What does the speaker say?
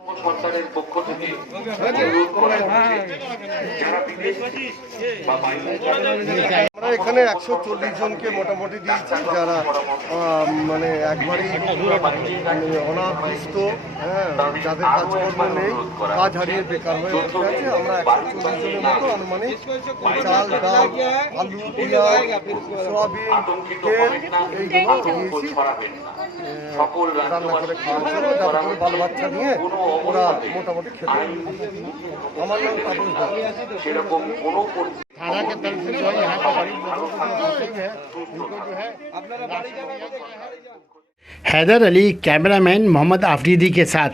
সরকারের পক্ষ থেকে অনুরোধ করা হচ্ছে যারা বিদেশ বা বাইরে আমরা এখানে 140 জনকে মোটামুটি দিয়েছি যারা মানে একবারই অনাবৃষ্ট, হ্যাঁ, যাদের কাজকর্ম নেই, কাজ হারিয়ে বেকার হয়ে বসে আছে। আমরা 140 জনের মতো আনুমানিক চাল, ডাল, আলু, পেঁয়াজ, সোয়াবিন, তেল এইগুলো দিয়েছি রান্না করে খাওয়ার জন্য, যাতে করে বাল বাচ্চা নিয়ে ওরা মোটামুটি খেতে। আমার নাম তাপস দাস। সেরকম কোনো थाना के तरफ से जो है यहाँ पे गरीब लोगों को जो फंसे हुए हैं उनको जो है हैदर अली कैमरामैन मोहम्मद आफरीदी के साथ।